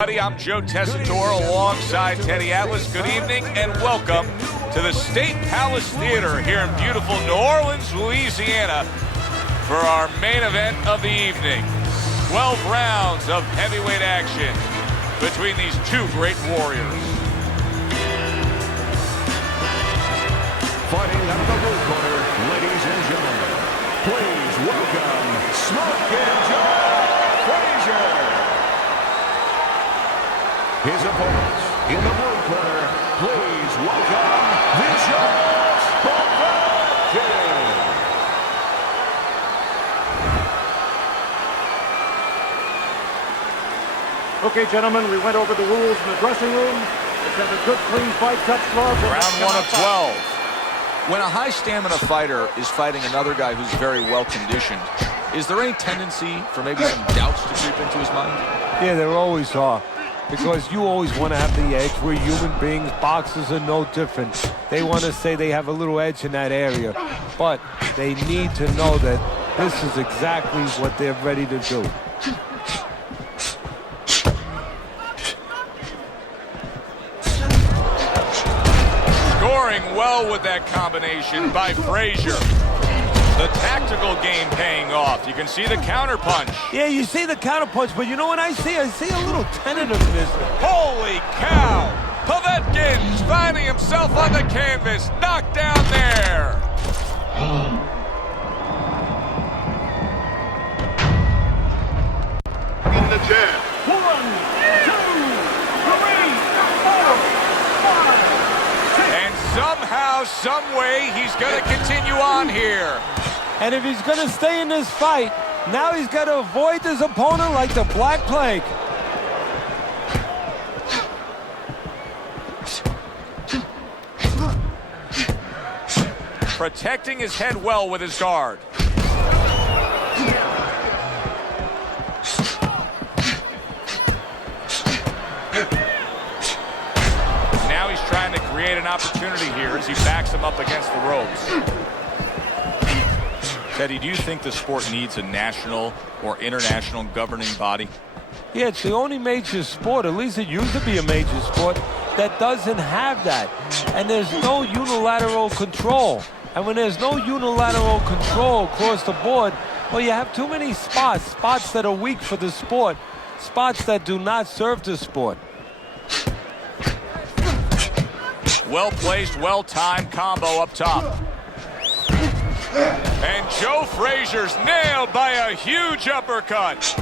I'm Joe Tessitore alongside Teddy Atlas. Good evening and welcome to the State Palace Theater here in beautiful New Orleans, Louisiana for our main event of the evening. 12 rounds of heavyweight action between these two great warriors. Fighting out of the blue corner, ladies and gentlemen, please welcome Smoking Joe Fréйзер. His opponents in the blue corner, please welcome Vicious Povetkin. Okay, gentlemen, we went over the rules in the dressing room. Let's have a good, clean fight, touch gloves. Round one of 12. When a high-stamina fighter is fighting another guy who's very well-conditioned, is there any tendency for maybe some doubts to creep into his mind? Yeah, there always are. Because you always want to have the edge. We're human beings. Boxers are no different. They want to say they have a little edge in that area. But they need to know that this is exactly what they're ready to do. Scoring well with that combination by Fréйzer. The tactical game paying off. You can see the counter punch. Yeah, you see the counter punch, but you know what I see? I see a little tentativeness. Holy cow! Povetkin's finding himself on the canvas. Knocked down there. In the chair. 1, 2, 3, 4, 5, 6. And somehow, some way, he's going to continue on here. And if he's going to stay in this fight, now he's got to avoid his opponent like the Black Plague. Protecting his head well with his guard. Now he's trying to create an opportunity here as he backs him up against the ropes. Teddy, do you think the sport needs a national or international governing body? Yeah, it's the only major sport, at least it used to be a major sport, that doesn't have that. And there's no unilateral control. And when there's no unilateral control across the board, well, you have too many spots that are weak for the sport, spots that do not serve the sport. Well-placed, well-timed combo up top. And Joe Fréйzer's nailed by a huge uppercut.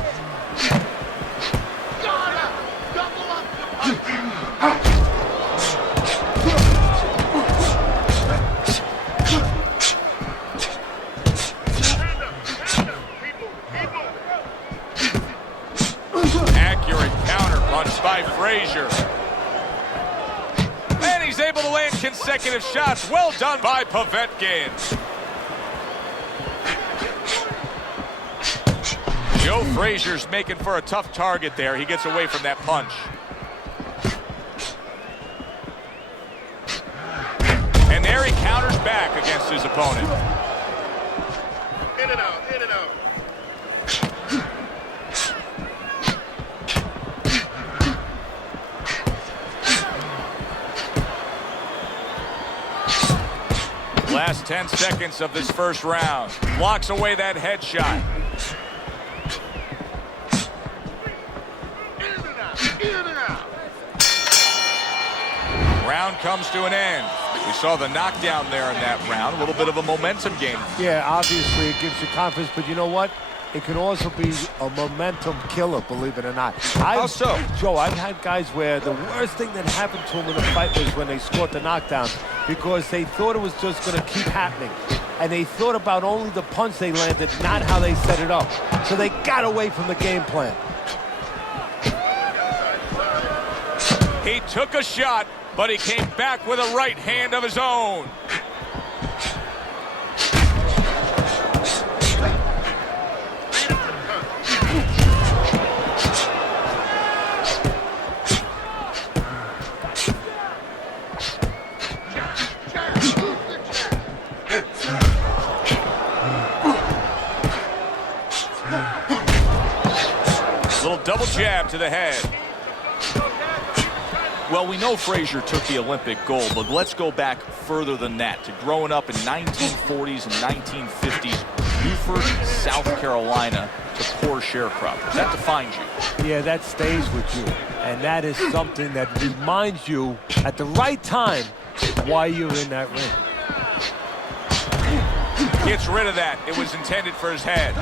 Accurate counter punch by Fréйzer. And he's able to land consecutive shots. Well done by Povetkin. Joe Fréйzer's making for a tough target there. He gets away from that punch. And there he counters back against his opponent. In and out, in and out. Last 10 seconds of this first round. Blocks away that headshot. Round comes to an end. We saw the knockdown there in that round. A little bit of a momentum game. Yeah, obviously it gives you confidence, but you know what? It can also be a momentum killer, believe it or not. How so? Joe, I've had guys where the worst thing that happened to them in the fight was when they scored the knockdown because they thought it was just going to keep happening. And they thought about only the punch they landed, not how they set it up. So they got away from the game plan. He took a shot, but he came back with a right hand of his own. Little double jab to the head. Well, we know Frézer took the Olympic gold, but let's go back further than that to growing up in 1940s and 1950s, Beaufort, South Carolina, to poor sharecroppers. That defines you. Yeah, that stays with you. And that is something that reminds you at the right time why you're in that ring. Gets rid of that. It was intended for his head.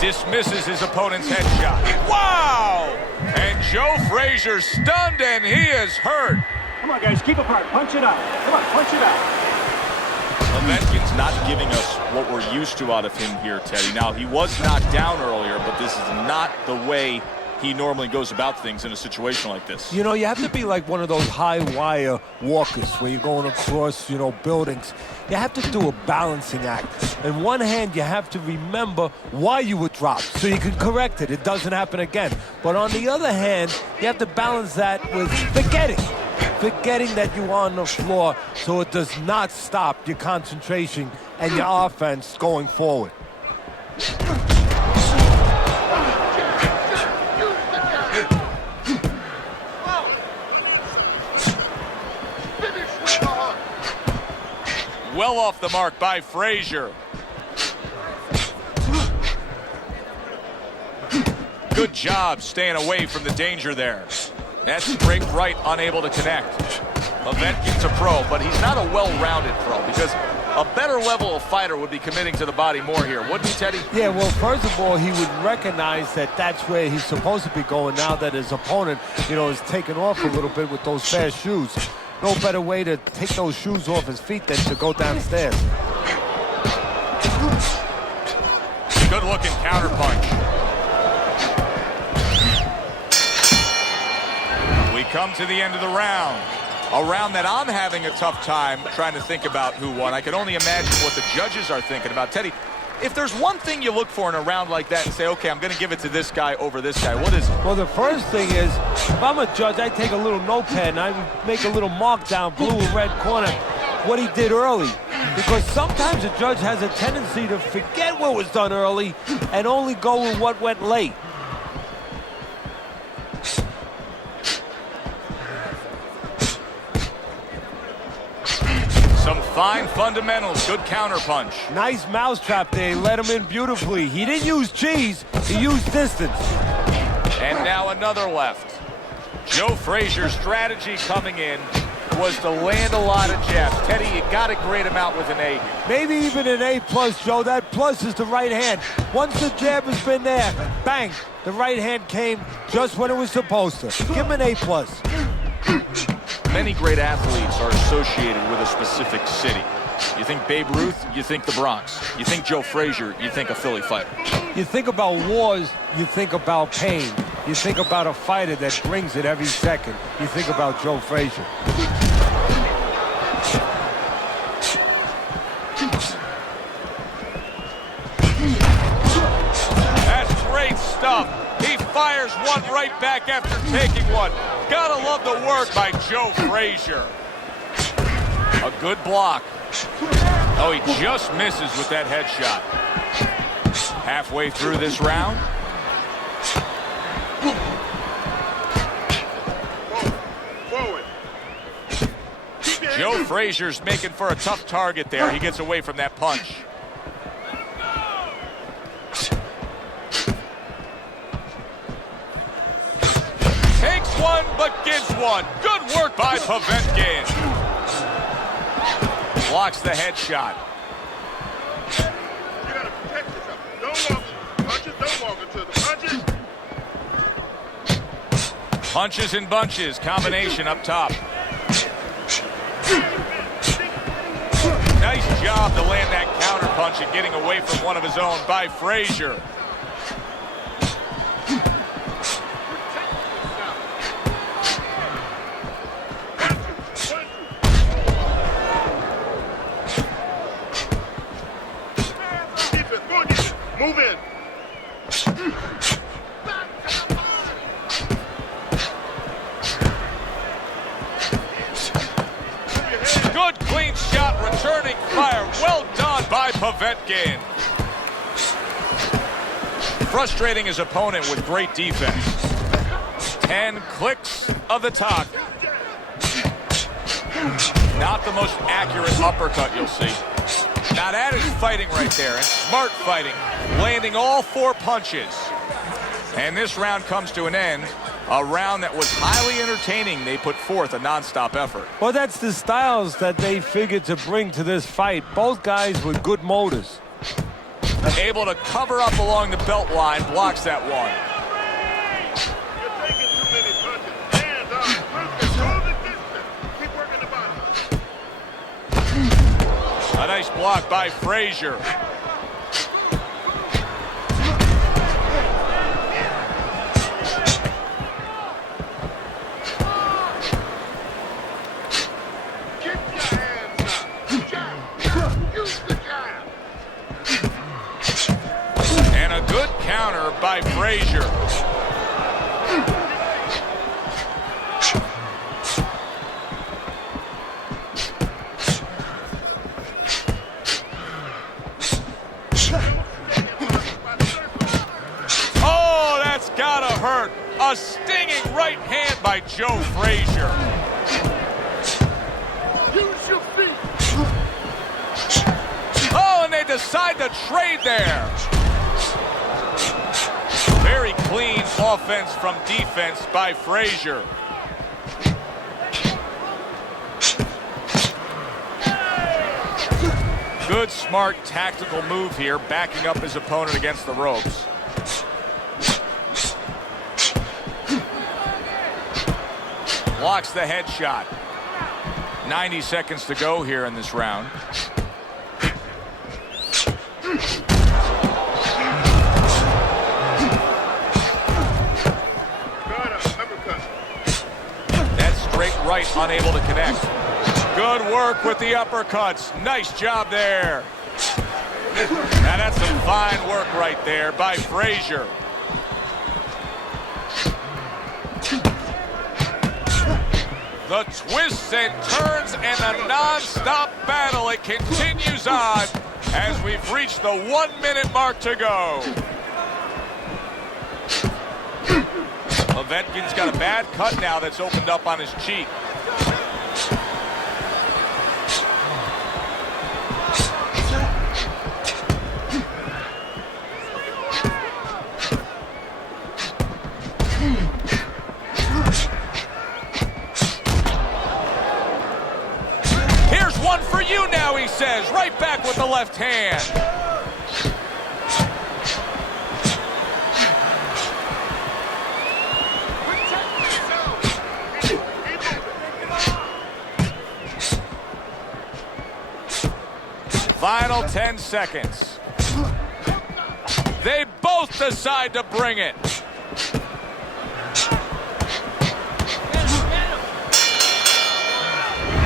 Dismisses his opponent's headshot. Wow! And Joe Frézer stunned, and he is hurt. Come on, guys, keep apart. Punch it out. Come on, punch it out. Povetkin's not giving us what we're used to out of him here, Teddy. Now, he was knocked down earlier, but this is not the way he normally goes about things in a situation like this. You know, you have to be like one of those high-wire walkers where you're going across, you know, buildings. You have to do a balancing act. In one hand, you have to remember why you were dropped so you can correct it. It doesn't happen again. But on the other hand, you have to balance that with forgetting that you're on the floor so it does not stop your concentration and your offense going forward. Well off the mark by Frézer. Good job staying away from the danger there. That's straight right, unable to connect. Povetkin's a pro, but he's not a well-rounded pro because a better level of fighter would be committing to the body more here, wouldn't he, Teddy? Yeah, well, first of all, he would recognize that that's where he's supposed to be going now that his opponent, you know, is taking off a little bit with those fast shoes. No better way to take those shoes off his feet than to go downstairs. Good-looking counterpunch. We come to the end of the round. A round that I'm having a tough time trying to think about who won. I can only imagine what the judges are thinking about. Teddy, if there's one thing you look for in a round like that and say, okay, I'm going to give it to this guy over this guy, what is it? Well, the first thing is, if I'm a judge, I take a little notepad and I make a little mark down, blue and red corner, what he did early. Because sometimes a judge has a tendency to forget what was done early and only go with what went late. Some fine fundamentals, good counterpunch. Nice mousetrap there, he let him in beautifully. He didn't use cheese, he used distance. And now another left. Joe Frézer's strategy coming in was to land a lot of jabs. Teddy, you got to grade him out with an A. Maybe even an A+, Joe. That plus is the right hand. Once the jab has been there, bang, the right hand came just when it was supposed to. Give him an A+. Many great athletes are associated with a specific city. You think Babe Ruth, you think the Bronx. You think Joe Frézer, you think a Philly fighter. You think about wars, you think about pain. You think about a fighter that brings it every second. You think about Joe Frézer. That's great stuff. He fires one right back after taking one. Gotta love the work by Joe Frézer. A good block. Oh, he just misses with that headshot. Halfway through this round. Forward. Joe Frézer's making for a tough target there. He gets away from that punch. Takes one, but gives one. Good work by Povetkin. Blocks the headshot. You gotta protect yourself. Don't walk. Punches, don't walk into the punches. Punches and bunches. Combination up top. Nice job to land that counter punch and getting away from one of his own by Frézer. Move in. Good clean shot returning fire. Well done by Povetkin. Frustrating his opponent with great defense. 10 clicks of the talk. Not the most accurate uppercut you'll see. Now that is fighting right there, and smart fighting, landing all 4 punches. And this round comes to an end. A round that was highly entertaining. They put forth a non-stop effort. Well, that's the styles that they figured to bring to this fight. Both guys with good motors. Able to cover up along the belt line, blocks that one. You're taking too many punches. Hands up. Control the distance. Keep working the body. A nice block by Frézer. Keep your hands up. Jab. Use the jab. And a good counter by Frézer. Oh, that's gotta hurt. A stinging right hand by Joe Frézer. Use your feet. Oh, and they decide to trade there. Very clean offense from defense by Frézer. Good, smart, tactical move here, backing up his opponent against the ropes. Blocks the headshot. 90 seconds to go here in this round. That straight right, unable to connect. Good work with the uppercuts. Nice job there. Now that's some fine work right there by Frézer. The twists and turns and the non-stop battle. It continues on as we've reached the 1-minute mark to go. Povetkin's got a bad cut now that's opened up on his cheek. Here's one for you now, he says, right back with the left hand. Final 10 seconds. They both decide to bring it.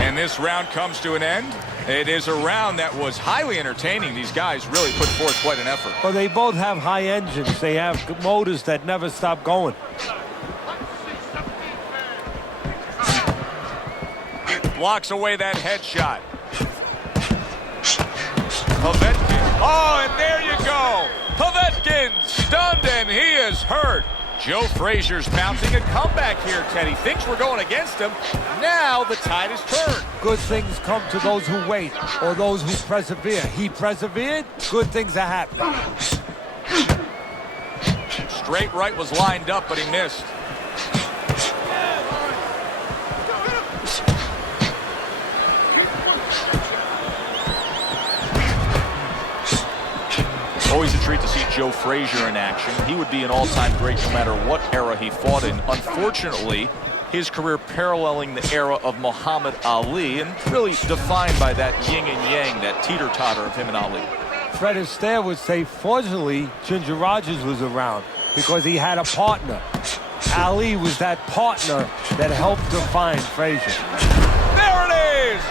And this round comes to an end. It is a round that was highly entertaining. These guys really put forth quite an effort. Well, they both have high engines. They have motors that never stop going. Blocks away that headshot. Povetkin. Oh, and there you go. Povetkin stunned and he is hurt. Joe Frézer's mounting a comeback here, Teddy. Thinks we're going against him. Now the tide is turned. Good things come to those who wait or those who persevere. He persevered, good things are happening. Straight right was lined up, but he missed. Always a treat to see Joe Frézer in action. He would be an all-time great no matter what era he fought in. Unfortunately, his career paralleling the era of Muhammad Ali and really defined by that yin and yang, that teeter-totter of him and Ali. Fred Astaire would say, fortunately, Ginger Rogers was around because he had a partner. Ali was that partner that helped define Frézer. There it is!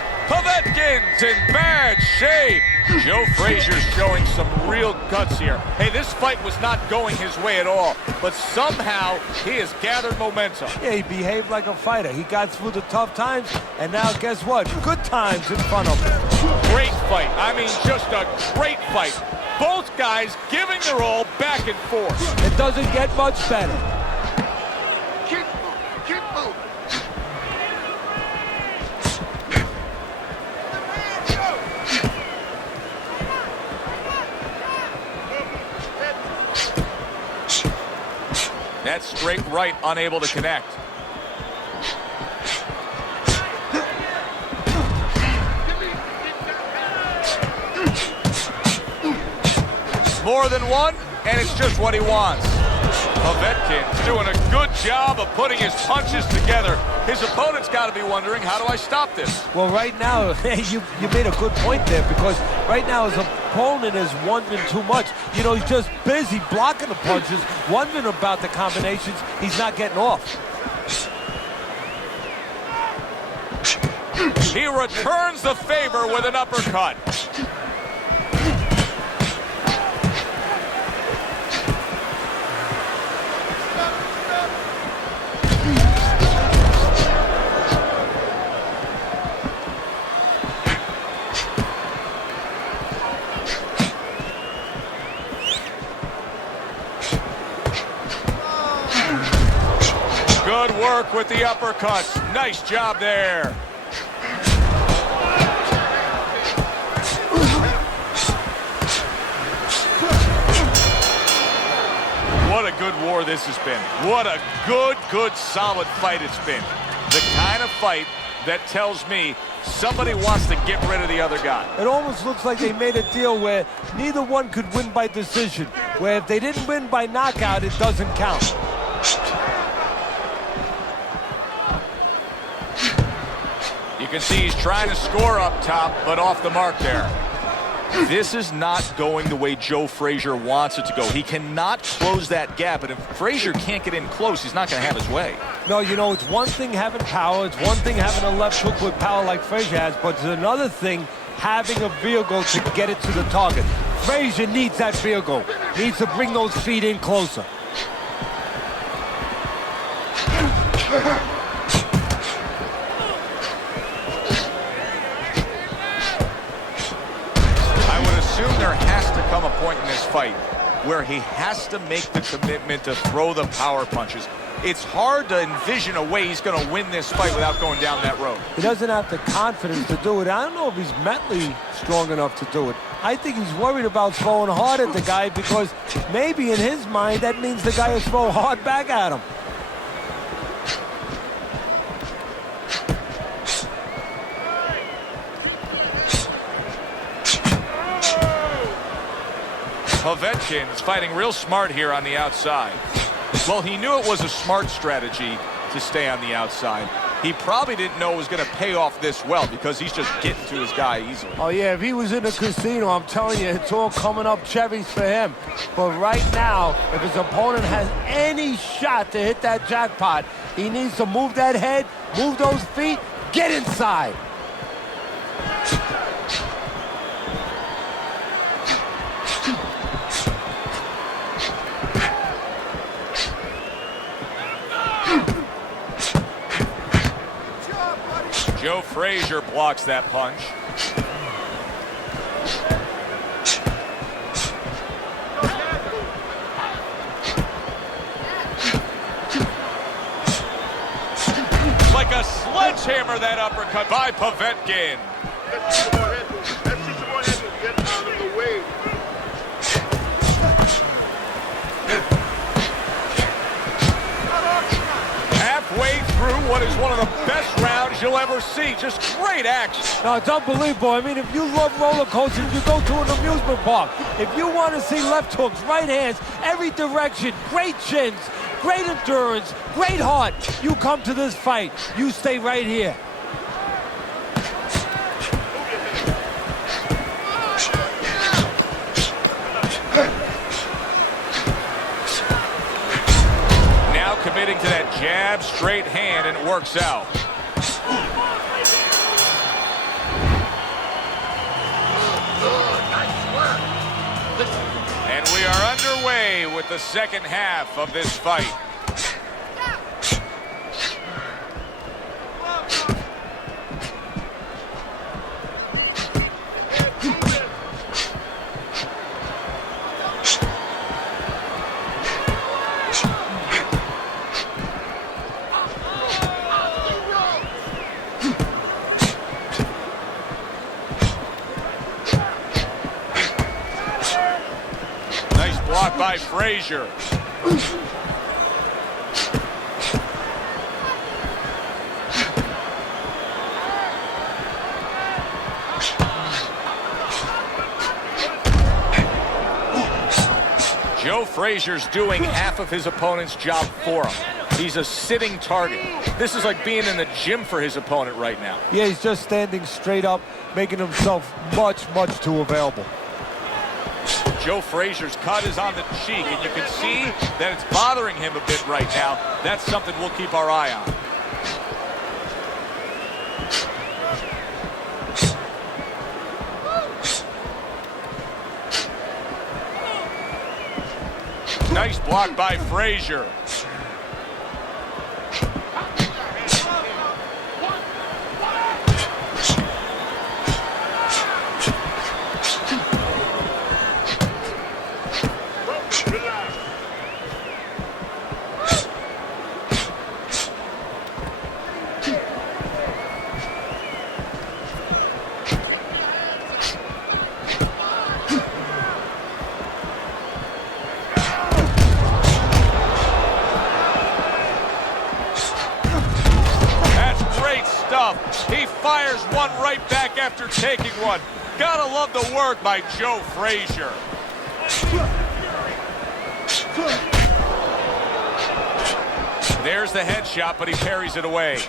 Povetkin's in bad shape. Joe Frazier's showing some real guts here. Hey, this fight was not going his way at all, but somehow he has gathered momentum. Yeah, he behaved like a fighter. He got through the tough times, and now guess what? Good times in front of him. Great fight. I mean, just a great fight. Both guys giving their all back and forth. It doesn't get much better. Keep moving. Keep moving. That straight right unable to connect. More than one, and it's just what he wants. Povetkin's doing a good job of putting his punches together. His opponent's got to be wondering, how do I stop this? Well, right now, you made a good point there, because right now his opponent is wondering too much. You know, he's just busy blocking the punches, wondering about the combinations he's not getting off. He returns the favor with an uppercut. Good work with the uppercuts. Nice job there. What a good war this has been. What a good, solid fight it's been. The kind of fight that tells me somebody wants to get rid of the other guy. It almost looks like they made a deal where neither one could win by decision, where if they didn't win by knockout, it doesn't count. You can see he's trying to score up top, but off the mark there. This is not going the way Joe Frazier's wants it to go. He cannot close that gap, and if Frazier's can't get in close, he's not going to have his way. No, you know, it's one thing having power, it's one thing having a left hook with power like Frazier's has, but it's another thing having a vehicle to get it to the target. Frazier's needs that vehicle, needs to bring those feet in closer. There has to come a point in this fight where he has to make the commitment to throw the power punches. It's hard to envision a way he's going to win this fight without going down that road. He doesn't have the confidence to do it. I don't know if he's mentally strong enough to do it. I think he's worried about throwing hard at the guy, because maybe in his mind that means the guy will throw hard back at him. Povetkin is fighting real smart here on the outside. Well, he knew it was a smart strategy to stay on the outside. He probably didn't know it was going to pay off this well, because he's just getting to his guy easily. Oh, yeah, if he was in a casino, I'm telling you, it's all coming up cherries for him. But right now, if his opponent has any shot to hit that jackpot, he needs to move that head, move those feet, get inside. Joe Frazier blocks that punch. Like a sledgehammer, that uppercut by Povetkin. Let's see some more handles. Let's see some more handles. Get out of the way. Halfway through what is one of the best rounds you'll ever see. Just great action. No, it's unbelievable. I mean, if you love roller coasters, you go to an amusement park. If you want to see left hooks, right hands, every direction, great chins, great endurance, great heart, you come to this fight. You stay right here. Now committing to that jab, straight hand, and it works out. the second half of this fight. Blocked by Frézer. Joe Frazier's doing half of his opponent's job for him. He's a sitting target. This is like being in the gym for his opponent right now. Yeah, he's just standing straight up, making himself much, much too available. Joe Frazier's cut is on the cheek, and you can see that it's bothering him a bit right now. That's something we'll keep our eye on. Nice block by Frézer. He fires one right back after taking one. Gotta love the work by Joe Frazierr. There's the headshot, but he parries it away.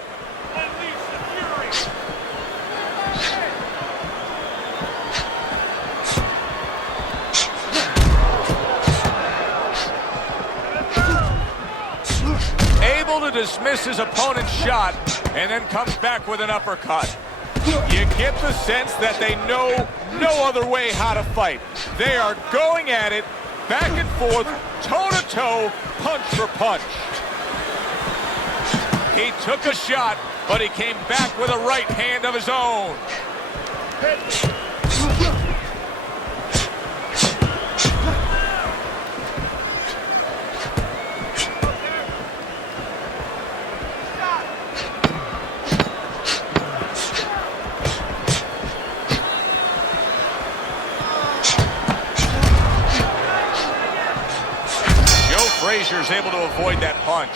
Able to dismiss his opponent's shot and then comes back with an uppercut. You get the sense that they know no other way how to fight. They are going at it, back and forth, toe-to-toe, punch for punch. He took a shot, but he came back with a right hand of his own. Frazier's able to avoid that punch.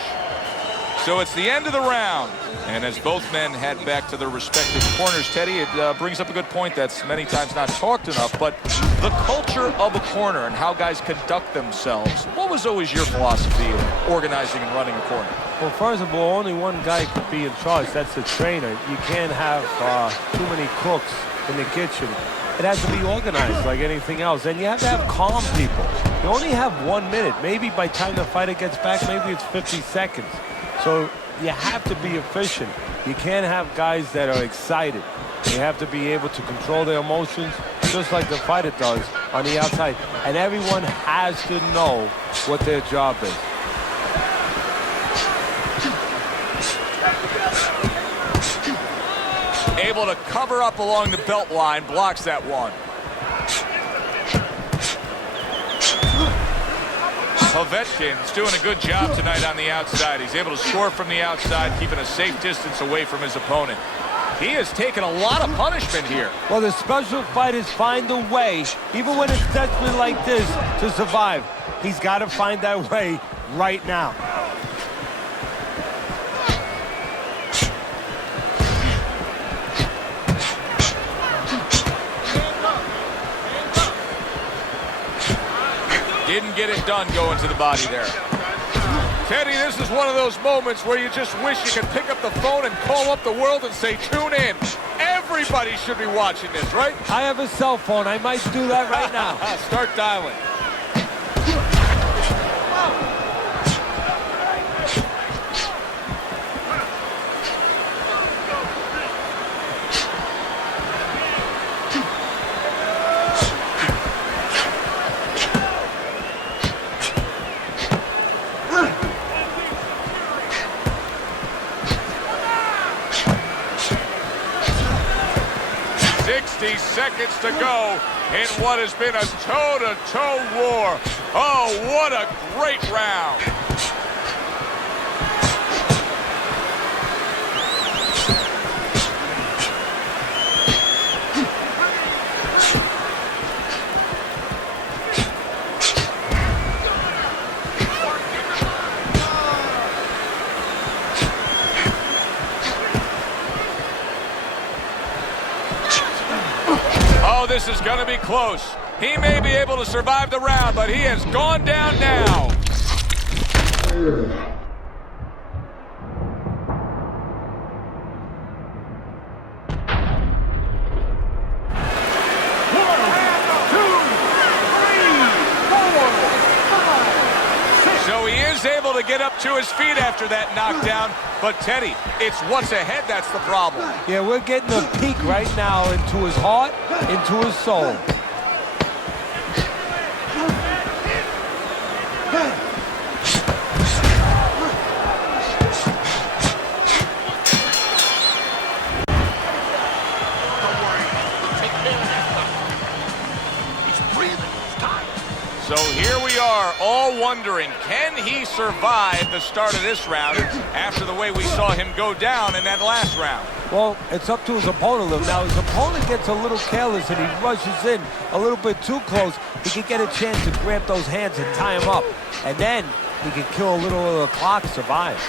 So it's the end of the round. And as both men head back to their respective corners, Teddy, it brings up a good point that's many times not talked enough, but the culture of a corner and how guys conduct themselves. What was always your philosophy in organizing and running a corner? Well, first of all, only one guy could be in charge. That's the trainer. You can't have too many cooks in the kitchen. It has to be organized like anything else. And you have to have calm people. You only have 1 minute. Maybe by the time the fighter gets back, maybe it's 50 seconds. So you have to be efficient. You can't have guys that are excited. You have to be able to control their emotions, just like the fighter does on the outside. And everyone has to know what their job is. Able to cover up along the belt line, blocks that one. Povetkin's doing a good job tonight on the outside. He's able to score from the outside, keeping a safe distance away from his opponent. He has taken a lot of punishment here. Well, the special fighters find a way, even when it's desperate like this, to survive. He's got to find that way right now. Didn't get it done going to the body there. Teddy, this is one of those moments where you just wish you could pick up the phone and call up the world and say, tune in. Everybody should be watching this, right? I have a cell phone. I might do that right now. Start dialing. 60 seconds to go in what has been a toe-to-toe war. Oh, what a great round. Oh, this is going to be close. He may be able to survive the round, but he has gone down now. So he is able to get up to his feet after that knockdown. But, Teddy, it's what's ahead that's the problem. Yeah, we're getting a peek right now into his heart, into his soul. So here we are, all wondering, can he survive the start of this round after the way we saw him go down in that last round? Well, it's up to his opponent. Now, his opponent gets a little careless and he rushes in a little bit too close. He can get a chance to grab those hands and tie him up. And then he can kill a little of the clock, survive.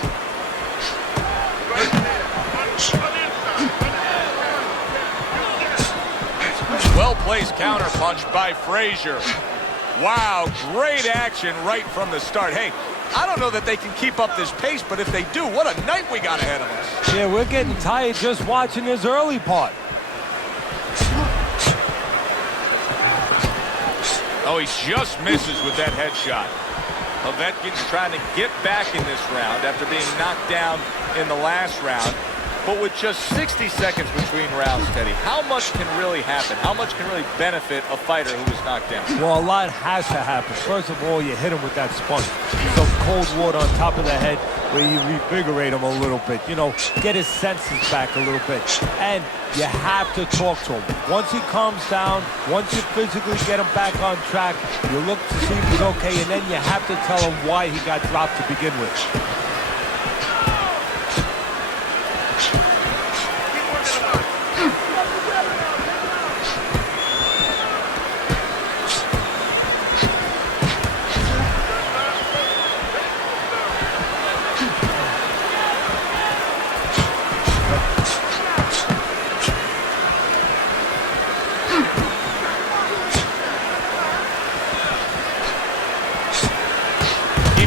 Well-placed counterpunch by Fréйzer. Wow, great action right from the start. Hey, I don't know that they can keep up this pace, but if they do, what a night we got ahead of us. Yeah, we're getting tired just watching this early part. Oh, he just misses with that headshot. Povetkin's trying to get back in this round after being knocked down in the last round. But with just 60 seconds between rounds, Teddy, how much can really happen? How much can really benefit a fighter who was knocked down? Well, a lot has to happen. First of all, you hit him with that sponge. Some cold water on top of the head where you revigorate him a little bit. You know, get his senses back a little bit. And you have to talk to him. Once he calms down, once you physically get him back on track, you look to see if he's okay, and then you have to tell him why he got dropped to begin with.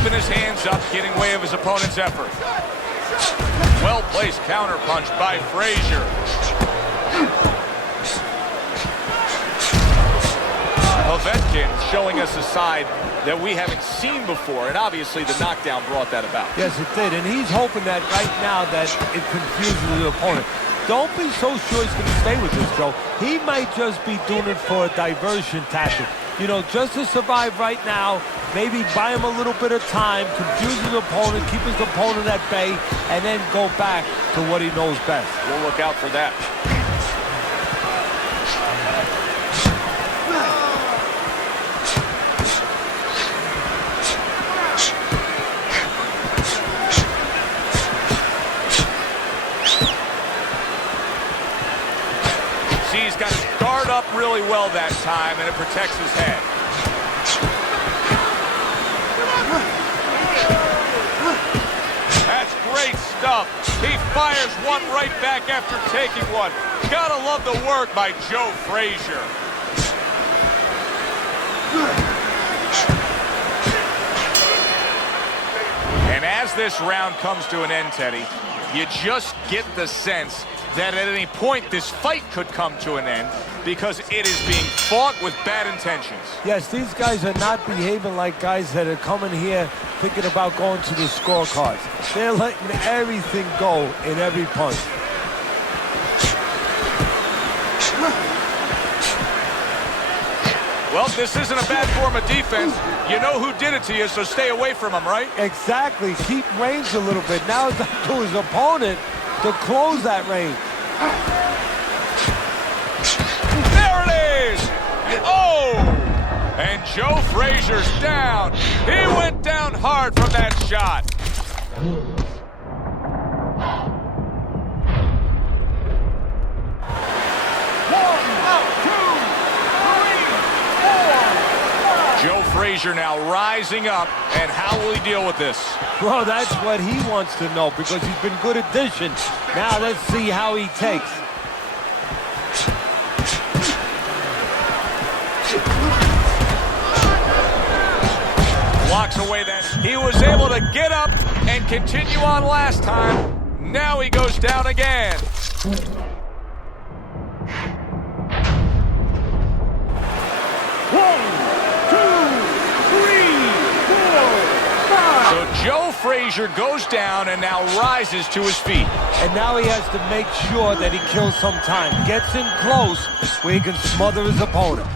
His hands up, getting way of his opponent's effort. Well-placed counterpunch by Fréйzer. Povetkin showing us a side that we haven't seen before, and obviously the knockdown brought that about. Yes, it did, and he's hoping that right now that it confuses the opponent. Don't be so sure he's going to stay with this, Joe. He might just be doing it for a diversion tactic. You know, just to survive right now, maybe buy him a little bit of time, confuse his opponent, keep his opponent at bay, and then go back to what he knows best. We'll look out for that. He's got his guard up really well that time, and it protects his head. That's great stuff. He fires one right back after taking one. Gotta love the work by Joe Fréйzer. And as this round comes to an end, Teddy, you just get the sense that at any point this fight could come to an end because it is being fought with bad intentions. Yes, these guys are not behaving like guys that are coming here thinking about going to the scorecards. They're letting everything go in every punch. Well, this isn't a bad form of defense. You know who did it to you, so stay away from him, right? Exactly. Keep range a little bit. Now it's up to his opponent to close that range. Oh! And Joe Frazier's down. He went down hard from that shot. Joe Frazier's now rising up, and how will he deal with this? Well, that's what he wants to know because he's been good at dishing. Now let's see how he takes. Blocks away that. He was able to get up and continue on last time. Now he goes down again. So Joe Frazier goes down and now rises to his feet. And now he has to make sure that he kills some time. Gets in close where he can smother his opponent.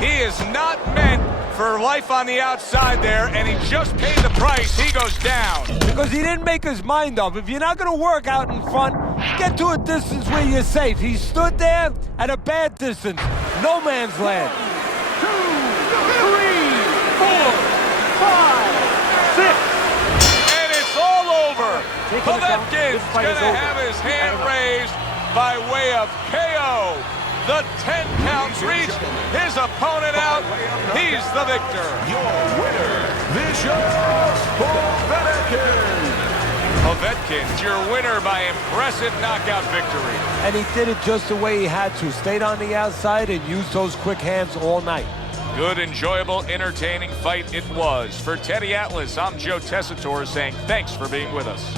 He is not meant for life on the outside there, and he just paid the price. He goes down. Because he didn't make his mind up. If you're not going to work out in front, get to a distance where you're safe. He stood there at a bad distance. No man's land. 2, 3, 4, 5, 6. And it's all over. Povetkin's fight going is to over. have his hand raised by way of KO. The 10 counts reached. His opponent out. He's the victor. Your winner, Vicious Povetkin. Povetkin's your winner by impressive knockout victory. And he did it just the way he had to. Stayed on the outside and used those quick hands all night. Good, enjoyable, entertaining fight it was. For Teddy Atlas, I'm Joe Tessitore saying thanks for being with us.